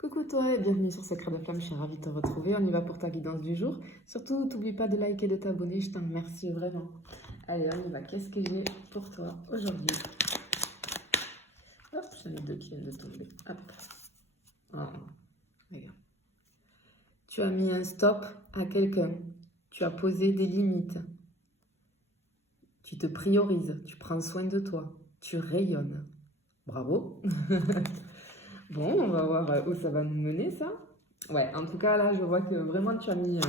Coucou toi et bienvenue sur Secret de Flamme, je suis ravie de te retrouver. On y va pour ta guidance du jour. Surtout, n'oublie pas de liker et de t'abonner, je t'en remercie vraiment. Allez, on y va. Qu'est-ce que j'ai pour toi aujourd'hui? Hop, j'en ai deux qui viennent de tomber. Hop. Oh, regarde. Tu as mis un stop à quelqu'un. Tu as posé des limites. Tu te priorises. Tu prends soin de toi. Tu rayonnes. Bravo. Bon, on va voir où ça va nous mener, ça. Ouais, en tout cas, là, je vois que vraiment, tu as mis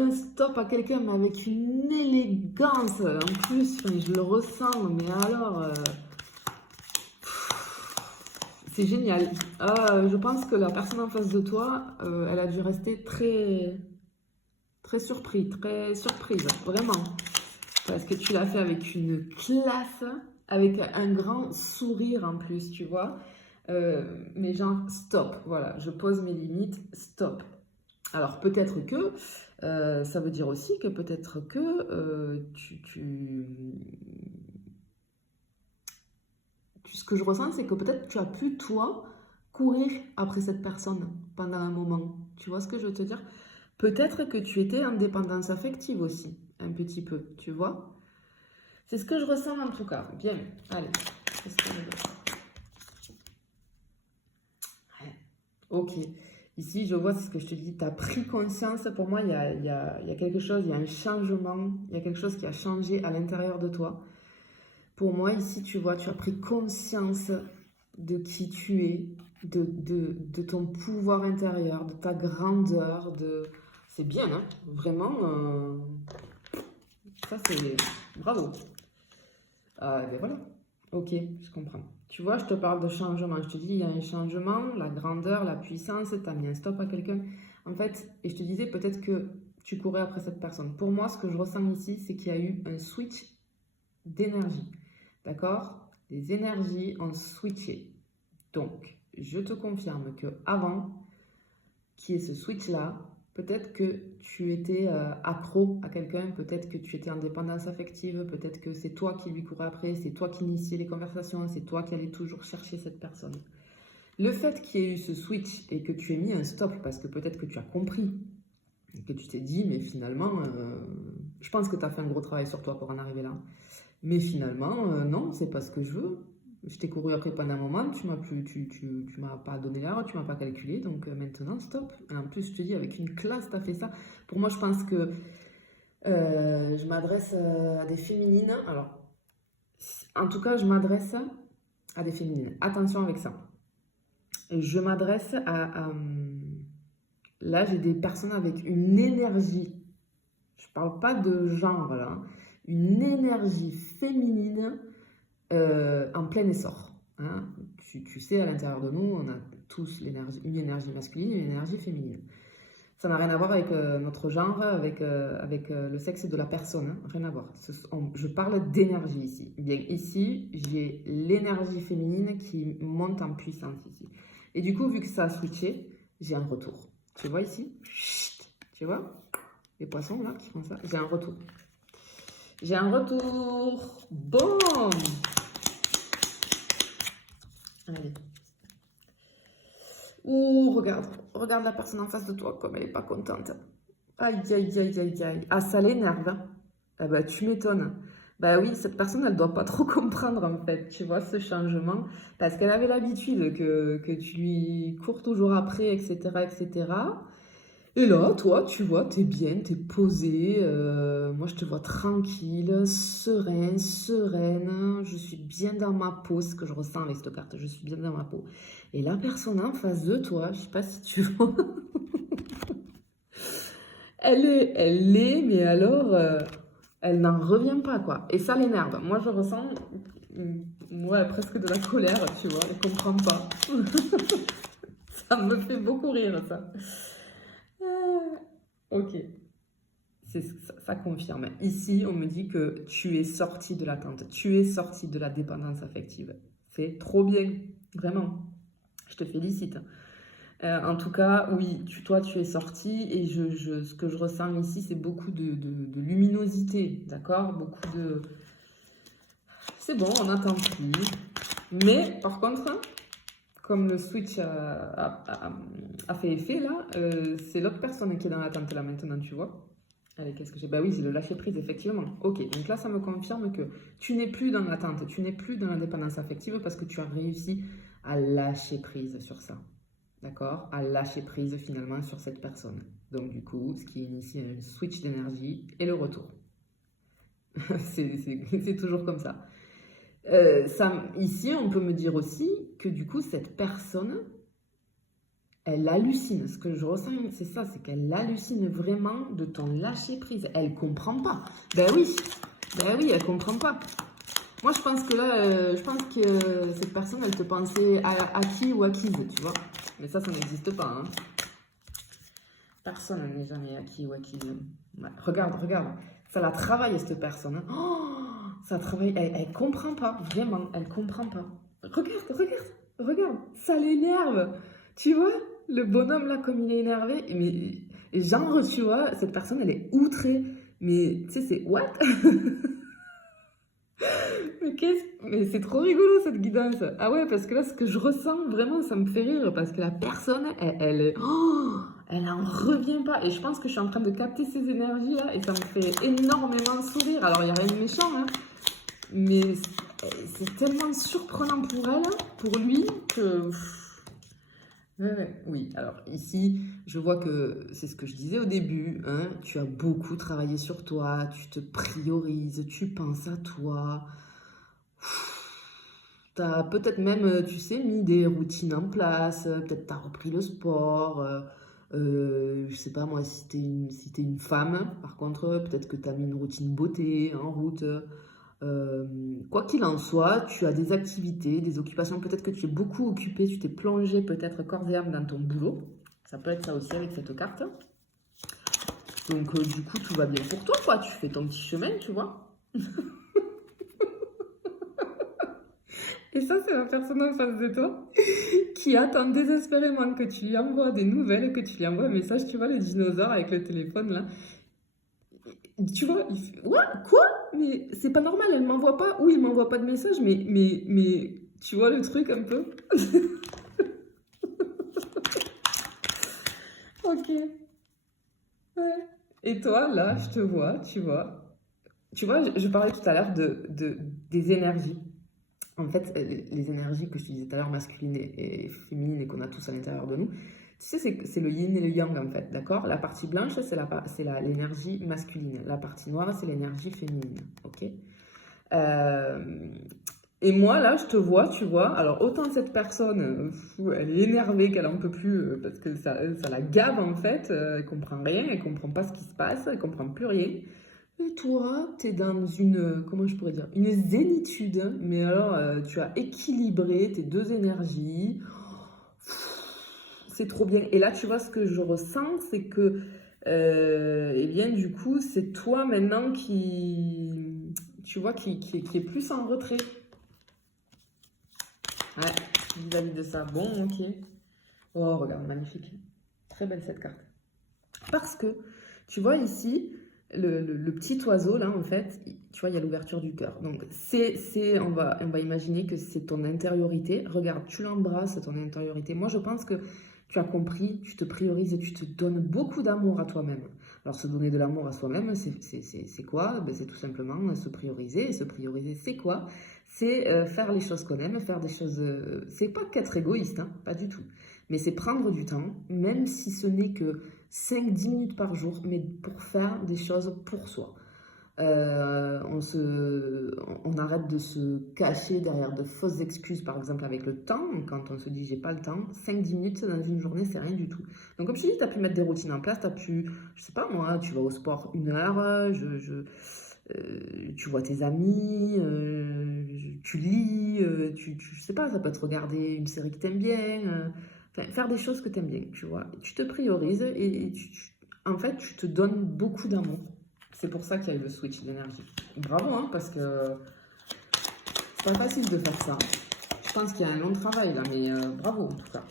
un stop à quelqu'un, mais avec une élégance. En plus, enfin, je le ressens, mais alors, c'est génial. Je pense que la personne en face de toi, elle a dû rester très, très surprise, vraiment. Parce que tu l'as fait avec une classe, avec un grand sourire en plus, tu vois. Mais genre, stop, voilà, je pose mes limites, stop. Alors peut-être que, ça veut dire aussi que peut-être que ce que je ressens, c'est que peut-être tu as pu, toi, courir après cette personne pendant un moment. Tu vois ce que je veux te dire? Peut-être que tu étais en dépendance affective aussi, un petit peu, tu vois? C'est ce que je ressens en tout cas. Bien, allez. Qu'est-ce que je veux dire? Ouais. Ok. Ici, je vois, c'est ce que je te dis, tu as pris conscience. Pour moi, il y a quelque chose, il y a un changement, il y a quelque chose qui a changé à l'intérieur de toi. Pour moi, ici, tu vois, tu as pris conscience de qui tu es, de ton pouvoir intérieur, de ta grandeur, de... C'est bien, hein? Vraiment, ça c'est... Bravo. Ben voilà. Ok, je comprends. Tu vois, je te parle de changement. Je te dis, il y a un changement, la grandeur, la puissance, tu as mis un stop à quelqu'un. En fait, et je te disais peut-être que tu courais après cette personne. Pour moi, ce que je ressens ici, c'est qu'il y a eu un switch d'énergie. D'accord? Les énergies ont switché. Donc, je te confirme que avant qu'il y ait ce switch-là, peut-être que tu étais accro à quelqu'un, peut-être que tu étais en dépendance affective, peut-être que c'est toi qui lui courais après, c'est toi qui initiais les conversations, c'est toi qui allais toujours chercher cette personne. Le fait qu'il y ait eu ce switch et que tu aies mis un stop, parce que peut-être que tu as compris, et que tu t'es dit, mais finalement, je pense que tu as fait un gros travail sur toi pour en arriver là. Mais finalement, non, c'est pas ce que je veux. Je t'ai couru après pendant un moment, tu m'as pas donné l'heure, tu m'as pas calculé, donc maintenant stop. Et en plus, je te dis, avec une classe, tu as fait ça. Pour moi, je pense que je m'adresse à des féminines. Alors, en tout cas, je m'adresse à des féminines. Attention avec ça. Je m'adresse là, j'ai des personnes avec une énergie. Je parle pas de genre, là. Hein. Une énergie féminine en plein essor. Hein. Tu sais, à l'intérieur de nous, on a tous une énergie masculine et une énergie féminine. Ça n'a rien à voir avec notre genre, avec le sexe de la personne. Hein. Rien à voir. Je parle d'énergie ici. Bien, ici, j'ai l'énergie féminine qui monte en puissance ici. Et du coup, vu que ça a switché, j'ai un retour. Tu vois ici? Chut, tu vois? Les poissons là qui font ça. J'ai un retour. J'ai un retour. Bon. Allez. Ouh, regarde la personne en face de toi comme elle est pas contente. Aïe, aïe, aïe, aïe, aïe. Ah, ça l'énerve. Hein. Ah bah, tu m'étonnes. Bah oui, cette personne, elle doit pas trop comprendre en fait, tu vois, ce changement. Parce qu'elle avait l'habitude que tu lui cours toujours après, etc., etc. Et là, toi, tu vois, t'es bien, t'es posé. Moi, je te vois tranquille, sereine. Je suis bien dans ma peau, c'est ce que je ressens avec cette carte. Je suis bien dans ma peau. Et la personne en face de toi, je sais pas si tu vois, mais alors, elle n'en revient pas, quoi. Et ça l'énerve. Moi, je ressens, ouais, presque de la colère, tu vois. Elle comprend pas. Ça me fait beaucoup rire, ça. Ok. Ça confirme. Ici, on me dit que tu es sorti de l'attente, tu es sorti de la dépendance affective. C'est trop bien, vraiment. Je te félicite. En tout cas, oui, toi, tu es sorti et ce que je ressens ici, c'est beaucoup de luminosité, d'accord? Beaucoup de... C'est bon, on n'attend plus. Mais, par contre, comme le switch a fait effet, là, c'est l'autre personne qui est dans l'attente, là, maintenant, tu vois. Allez, qu'est-ce que j'ai? Bah oui, c'est le lâcher prise, effectivement. Ok, donc là, ça me confirme que tu n'es plus dans l'attente, tu n'es plus dans la dépendance affective parce que tu as réussi à lâcher prise sur ça. D'accord? À lâcher prise, finalement, sur cette personne. Donc, du coup, ce qui initie un switch d'énergie et le retour. C'est toujours comme ça. Ici, on peut me dire aussi que du coup, cette personne, elle hallucine. Ce que je ressens, c'est ça, c'est qu'elle hallucine vraiment de ton lâcher prise. Elle comprend pas. Ben oui, elle comprend pas. Moi, je pense que là, je pense que cette personne, elle te pensait acquis ou acquise, tu vois. Mais ça n'existe pas. Hein. Personne n'est jamais acquis ou acquise. Ouais. Regarde. Ça la travaille, cette personne. Hein. Oh, ça travaille. Elle comprend pas. Vraiment, elle comprend pas. Regarde. Ça l'énerve. Tu vois, le bonhomme là, comme il est énervé. Mais genre, tu vois, cette personne, elle est outrée. Mais tu sais, c'est what? Mais c'est trop rigolo cette guidance. Ah ouais, parce que là, ce que je ressens, vraiment, ça me fait rire. Parce que la personne, elle en revient pas. Et je pense que je suis en train de capter ces énergies-là. Et ça me fait énormément sourire. Alors, il n'y a rien de méchant, hein, mais c'est tellement surprenant pour elle, pour lui, que... Ouais. Oui, alors ici, je vois que c'est ce que je disais au début. Hein, tu as beaucoup travaillé sur toi. Tu te priorises. Tu penses à toi. T'as peut-être même, tu sais, mis des routines en place, peut-être t'as repris le sport, je sais pas moi, si t'es une femme, par contre, peut-être que t'as mis une routine beauté en route. Quoi qu'il en soit, tu as des activités, des occupations, peut-être que tu es beaucoup occupé, tu t'es plongé peut-être corps et âme dans ton boulot. Ça peut être ça aussi avec cette carte. Donc du coup, tout va bien pour toi, quoi. Tu fais ton petit chemin, tu vois. Et ça, c'est la personne en face de toi qui attend désespérément que tu lui envoies des nouvelles, que tu lui envoies un message. Tu vois, le dinosaure avec le téléphone, là. Tu vois, il fait, ouais, quoi? Mais c'est pas normal, elle m'envoie pas. Ou il m'envoie pas de message, mais tu vois le truc un peu? Ok. Ouais. Et toi, là, je te vois, tu vois. Tu vois, je parlais tout à l'heure des énergies. En fait, les énergies que je te disais tout à l'heure, masculines et féminines, et qu'on a tous à l'intérieur de nous, tu sais, c'est le yin et le yang, en fait, d'accord? La partie blanche, l'énergie masculine. La partie noire, c'est l'énergie féminine, ok? Euh, et moi, là, je te vois, tu vois, alors autant cette personne, elle est énervée, qu'elle en peut plus, parce que ça la gave, en fait, elle comprend rien, elle comprend pas ce qui se passe, elle comprend plus rien. Et toi, tu es dans une, comment je pourrais dire, une zénitude, hein, mais alors tu as équilibré tes deux énergies. C'est trop bien. Et là, tu vois, ce que je ressens, c'est que, eh bien, du coup, c'est toi maintenant qui, tu vois, qui est plus en retrait. Ouais, vis-à-vis de ça. Bon, ok. Oh, regarde, magnifique. Très belle cette carte. Parce que, tu vois ici, le petit oiseau, là, en fait, tu vois, il y a l'ouverture du cœur. Donc, on va imaginer que c'est ton intériorité. Regarde, tu l'embrasses, ton intériorité. Moi, je pense que tu as compris, tu te priorises et tu te donnes beaucoup d'amour à toi-même. Alors, se donner de l'amour à soi-même, c'est quoi? Ben, c'est tout simplement se prioriser. Et se prioriser, c'est quoi? C'est faire les choses qu'on aime, faire des choses... c'est pas qu'être égoïste, hein, pas du tout. Mais c'est prendre du temps, même si ce n'est que 5-10 minutes par jour, mais pour faire des choses pour soi. On arrête de se cacher derrière de fausses excuses, par exemple avec le temps. Quand on se dit j'ai pas le temps, 5-10 minutes dans une journée, c'est rien du tout. Donc, comme je te dis, tu as pu mettre des routines en place, tu as pu, je sais pas moi, tu vas au sport 1 heure, tu vois tes amis, tu lis, je sais pas, ça peut être regarder une série que t'aimes bien, enfin, faire des choses que t'aimes bien, tu vois. Tu te priorises et en fait, tu te donnes beaucoup d'amour. C'est pour ça qu'il y a eu le switch d'énergie. Bravo, hein, parce que c'est pas facile de faire ça. Je pense qu'il y a un long travail là, mais bravo en tout cas.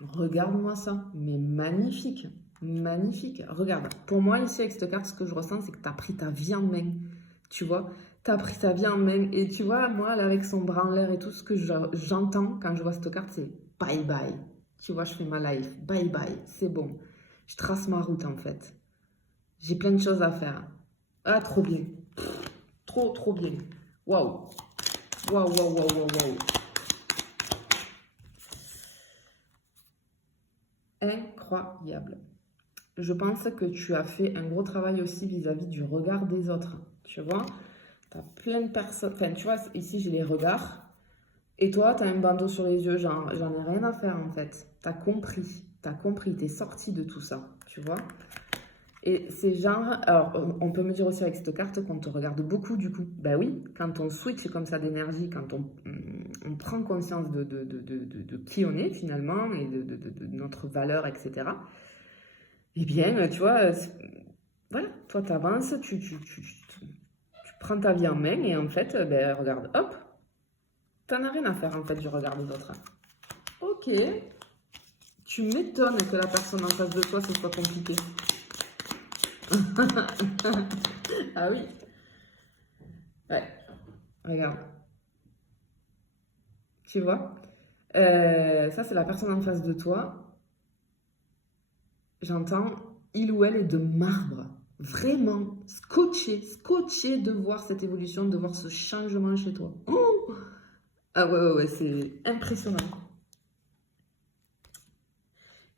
Regarde-moi ça, mais magnifique, magnifique. Regarde, pour moi ici avec cette carte, ce que je ressens, c'est que tu as pris ta vie en main. Tu vois, t'as pris sa vie en main. Et tu vois, moi, là, avec son bras en l'air et tout, ce que j'entends quand je vois cette carte, c'est bye bye. Tu vois, je fais ma life. Bye bye. C'est bon. Je trace ma route, en fait. J'ai plein de choses à faire. Ah, trop bien. Trop, trop bien. Waouh. Waouh, waouh, waouh, waouh, waouh. Incroyable. Je pense que tu as fait un gros travail aussi vis-à-vis du regard des autres. Tu vois, tu as plein de personnes. Enfin, tu vois, ici j'ai les regards. Et toi, tu as un bandeau sur les yeux. J'en ai rien à faire en fait. Tu as compris. Tu as compris. Tu es sorti de tout ça. Tu vois. Et c'est genre. Alors, on peut me dire aussi avec cette carte qu'on te regarde beaucoup du coup. Ben oui, quand on switch comme ça d'énergie, quand on prend conscience de qui on est finalement et de notre valeur, etc. Eh bien, tu vois, voilà, toi tu avances, tu prends ta vie en main et en fait, ben, regarde, hop, t'en as rien à faire en fait du regard des autres. Ok, tu m'étonnes que la personne en face de toi, ce soit compliqué. Ah oui. Ouais, regarde. Tu vois? Ça, c'est la personne en face de toi. J'entends, il ou elle est de marbre. Vraiment, scotché de voir cette évolution, de voir ce changement chez toi. Oh, ah ouais, ouais, ouais, c'est impressionnant.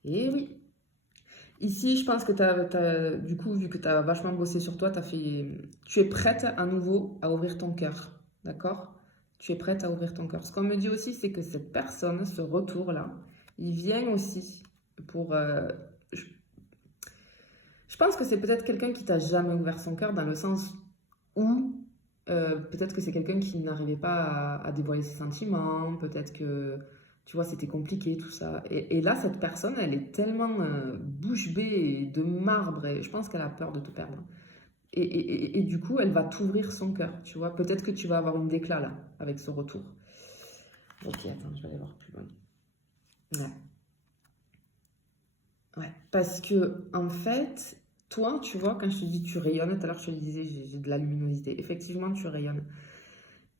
Et oui. Ici, je pense que du coup, vu que tu as vachement bossé sur toi, tu es prête à nouveau à ouvrir ton cœur. D'accord? Tu es prête à ouvrir ton cœur. Ce qu'on me dit aussi, c'est que cette personne, ce retour-là, il vient aussi pour... je, je pense que c'est peut-être quelqu'un qui t'a jamais ouvert son cœur dans le sens où peut-être que c'est quelqu'un qui n'arrivait pas à dévoiler ses sentiments, peut-être que, tu vois, c'était compliqué tout ça. Et là, cette personne, elle est tellement bouche bée et de marbre, et je pense qu'elle a peur de te perdre. Et du coup, elle va t'ouvrir son cœur, tu vois. Peut-être que tu vas avoir une déclat là, avec ce retour. Ok, attends, je vais aller voir plus loin. Ouais. Ouais, parce que, en fait, toi, tu vois, quand je te dis tu rayonnes, tout à l'heure je te le disais, j'ai de la luminosité. Effectivement, tu rayonnes.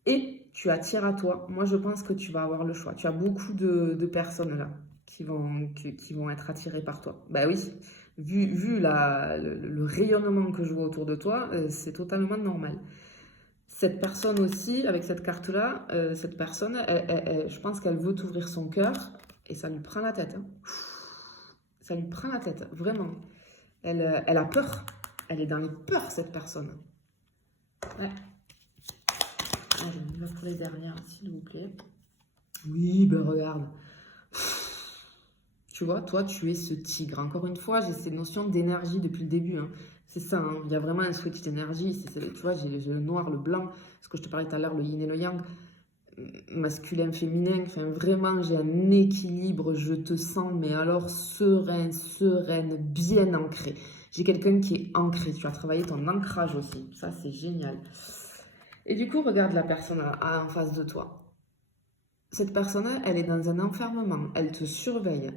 Et tu attires à toi. Moi, je pense que tu vas avoir le choix. Tu as beaucoup de personnes là qui vont être attirées par toi. Bah oui, vu le rayonnement que je vois autour de toi, c'est totalement normal. Cette personne aussi, avec cette carte-là, cette personne, je pense qu'elle veut t'ouvrir son cœur et ça lui prend la tête. Hein. Ça lui prend la tête, vraiment. Elle a peur. Elle est dans les peurs, cette personne. Ouais. Allez, on va pour les dernières, s'il vous plaît. Oui, ben regarde. Tu vois, toi, tu es ce tigre. Encore une fois, j'ai ces notions d'énergie depuis le début. Hein. C'est ça, hein. Il y a vraiment un switch d'énergie. Tu vois, j'ai le noir, le blanc, ce que je te parlais tout à l'heure, le yin et le yang, masculin, féminin. Enfin, vraiment, j'ai un équilibre. Je te sens, mais alors sereine, bien ancrée. J'ai quelqu'un qui est ancré. Tu as travaillé ton ancrage aussi. Ça, c'est génial. Et du coup, regarde la personne en face de toi. Cette personne, elle est dans un enfermement, elle te surveille.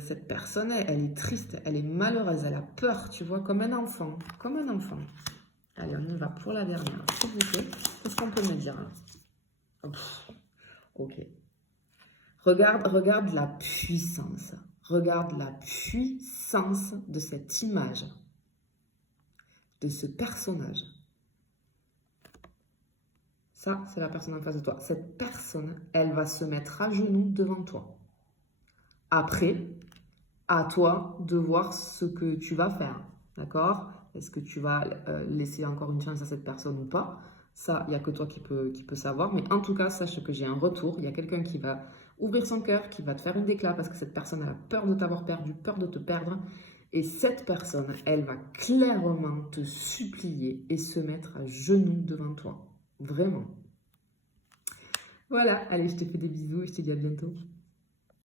Cette personne, elle est triste, elle est malheureuse, elle a peur, tu vois, comme un enfant. Comme un enfant. Allez, on y va pour la dernière, s'il vous plaît. Qu'est-ce qu'on peut me dire là? Ok. Regarde la puissance. Regarde la puissance de cette image, de ce personnage. Ça, c'est la personne en face de toi. Cette personne, elle va se mettre à genoux devant toi. Après, à toi de voir ce que tu vas faire. D'accord? Est-ce que tu vas laisser encore une chance à cette personne ou pas? Ça, il n'y a que toi qui peut savoir. Mais en tout cas, sache que j'ai un retour. Il y a quelqu'un qui va ouvrir son cœur, qui va te faire une déclat parce que cette personne a peur de t'avoir perdu, peur de te perdre. Et cette personne, elle va clairement te supplier et se mettre à genoux devant toi. Vraiment. Voilà, allez, je te fais des bisous et je te dis à bientôt.